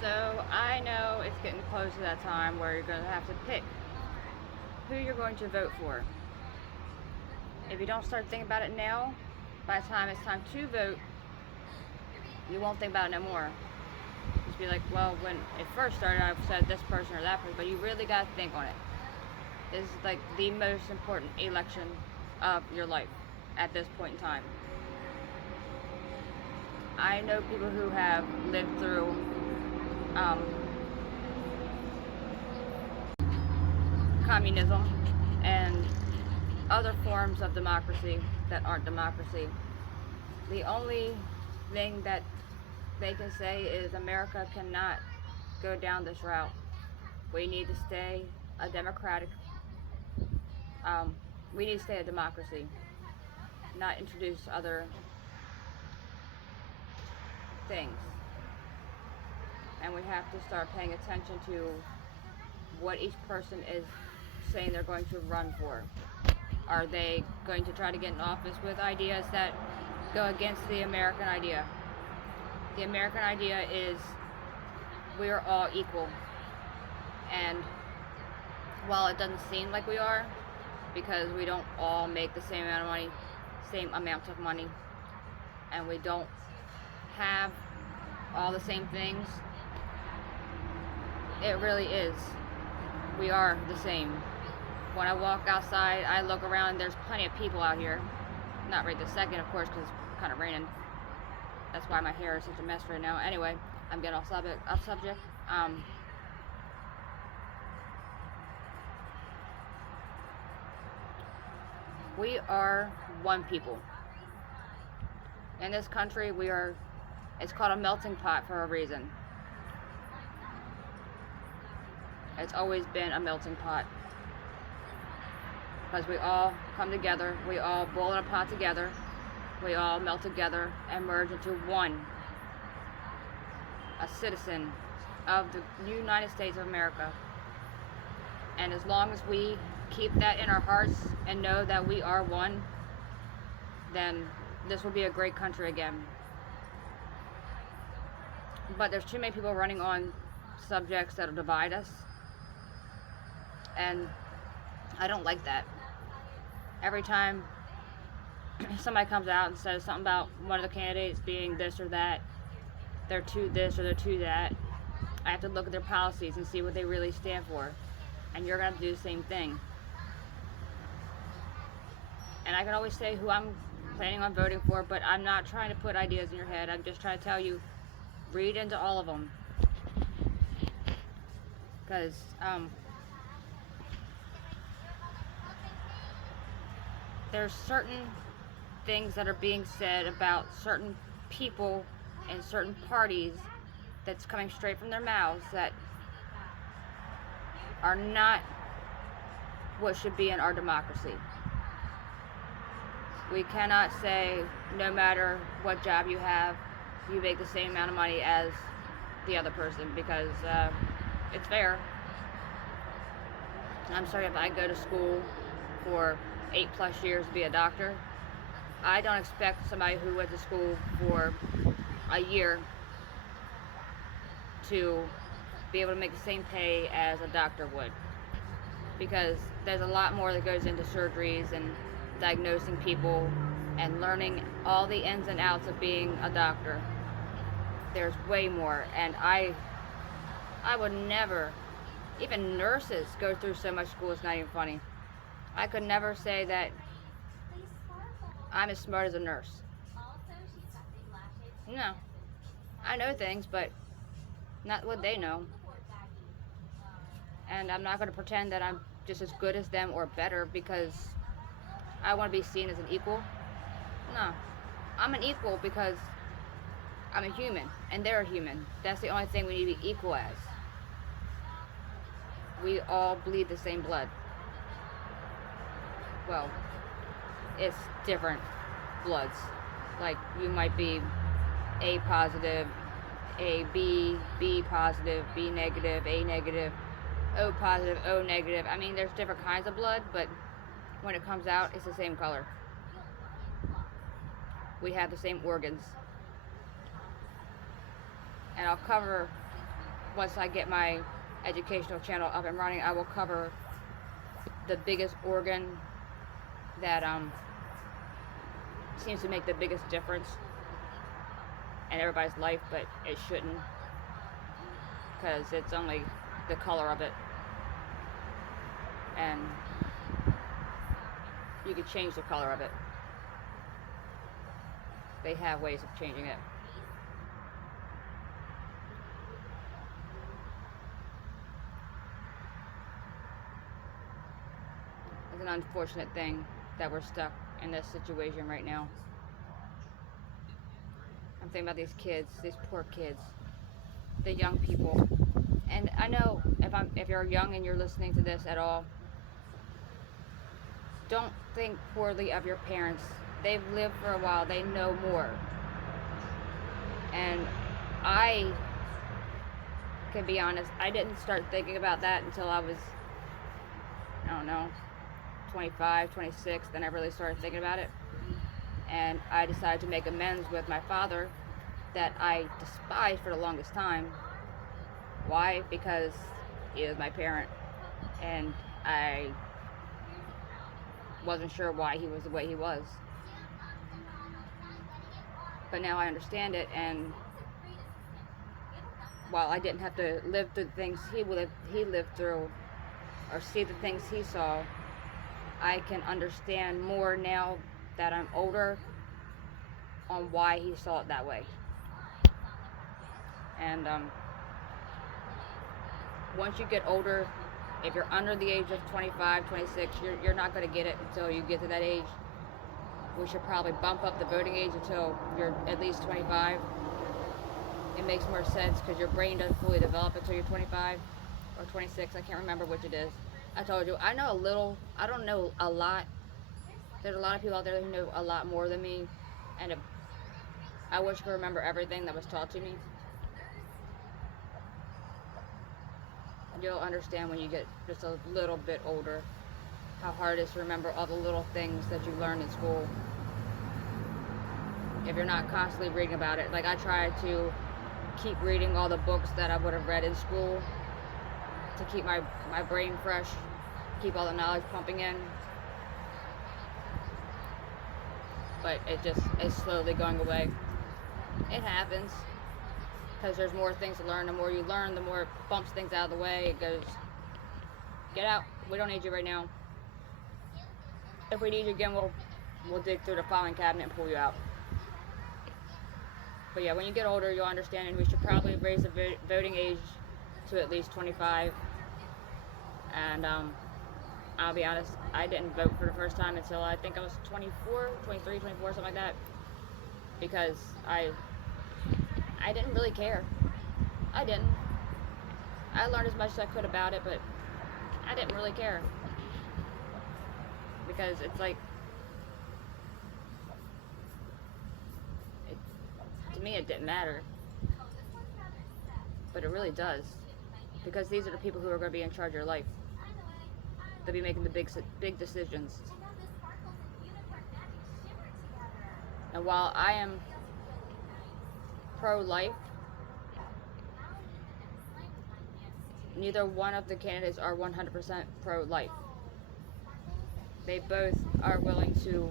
So I know it's getting close to that time where you're going to have to pick who you're going to vote for. If you don't start thinking about it now, by the time it's time to vote, you won't think about it no more. Just be like, well, when it first started, I said this person or that person, but you really got to think on it. This is like the most important election of your life at this point in time. I know people who have lived through um, communism and other forms of democracy that aren't democracy. The only thing that they can say is America cannot go down this route. We need to stay a democratic, um, we need to stay a democracy, not introduce other things. And we have to start paying attention to what each person is saying they're going to run for. Are they going to try to get in office with ideas that go against the American idea? The American idea is we are all equal. And while it doesn't seem like we are, because we don't all make the same amount of money, same amount of money, and we don't have all the same things, it really is. We are the same. When I walk outside, I look around, there's plenty of people out here. Not right this second, of course, because it's kind of raining. That's why my hair is such a mess right now. Anyway, I'm getting off subject. We are one people. In this country, it's called a melting pot for a reason. It's always been a melting pot. Because we all come together, we all boil in a pot together, we all melt together and merge into one, a citizen of the United States of America. And as long as we keep that in our hearts and know that we are one, then this will be a great country again. But there's too many people running on subjects that'll divide us, and I don't like that. Every time somebody comes out and says something about one of the candidates being this or that, they're too this or they're too that, I have to look at their policies and see what they really stand for. And you're going to have to do the same thing. And I can always say who I'm planning on voting for, but I'm not trying to put ideas in your head. I'm just trying to tell you, read into all of them. Because there's certain things that are being said about certain people and certain parties that's coming straight from their mouths that are not what should be in our democracy. We cannot say no matter what job you have, you make the same amount of money as the other person, because it's fair. I'm sorry, if I go to school for 8+ years to be a doctor, I don't expect somebody who went to school for a year to be able to make the same pay as a doctor would, because there's a lot more that goes into surgeries and diagnosing people and learning all the ins and outs of being a doctor. There's way more, and I would never, even nurses go through so much school, it's not even funny. I could never say that I'm as smart as a nurse. No. I know things, but not what they know. And I'm not going to pretend that I'm just as good as them or better because I want to be seen as an equal. No. I'm an equal because I'm a human, and they're a human. That's the only thing we need to be equal as. We all bleed the same blood. Well, it's different bloods. Like, you might be A positive, A B positive, B negative, A negative, O positive, O negative. I mean, there's different kinds of blood, but when it comes out, it's the same color. We have the same organs. And I'll cover once I get my educational channel up and running, I will cover the biggest organ that seems to make the biggest difference in everybody's life, but it shouldn't, because it's only the color of it, and you could change the color of it. They have ways of changing it. It's an unfortunate thing that we're stuck in this situation right now. I'm thinking about these kids, these poor kids, the young people. And I know if you're young and you're listening to this at all, don't think poorly of your parents. They've lived for a while, they know more. And I can be honest, I didn't start thinking about that until I was, I don't know, 25, 26, then I really started thinking about it. And I decided to make amends with my father that I despised for the longest time. Why? Because he was my parent, and I wasn't sure why he was the way he was. But now I understand it, and while I didn't have to live through the things he lived through, or see the things he saw, I can understand more now that I'm older on why he saw it that way. And once you get older, if you're under the age of 25, 26, you're not going to get it until you get to that age. We should probably bump up the voting age until you're at least 25. It makes more sense because your brain doesn't fully develop until you're 25 or 26. I can't remember which it is. I told you, I know a little. I don't know a lot. There's a lot of people out there who know a lot more than me, and I wish I could remember everything that was taught to me. You'll understand when you get just a little bit older how hard it is to remember all the little things that you learned in school if you're not constantly reading about it. Like, I try to keep reading all the books that I would have read in school to keep my brain fresh, keep all the knowledge pumping in, but it just is slowly going away. It happens because there's more things to learn. The more you learn, the more it bumps things out of the way. It goes, get out, we don't need you right now. If we need you again, we'll dig through the filing cabinet and pull you out. But yeah, when you get older, you'll understand, and we should probably raise the voting age to at least 25. And I'll be honest, I didn't vote for the first time until I think I was 24, 23, 24, something like that, because I didn't really care. I didn't. I learned as much as I could about it, but I didn't really care. Because it's like, to me it didn't matter. But it really does. Because these are the people who are going to be in charge of your life. They'll be making the big decisions. And while I am pro-life, neither one of the candidates are 100% pro-life. They both are willing to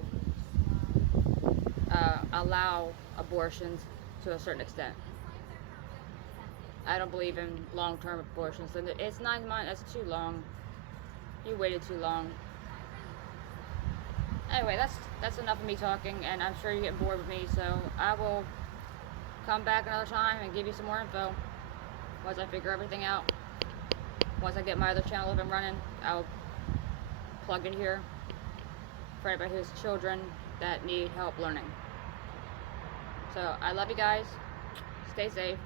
allow abortions to a certain extent. I don't believe in long-term abortions. It's 9 months, that's too long. You waited too long. Anyway, that's enough of me talking, and I'm sure you're getting bored with me, so I will come back another time and give you some more info once I figure everything out. Once I get my other channel up and running, I'll plug it here for anybody who has children that need help learning. So I love you guys. Stay safe.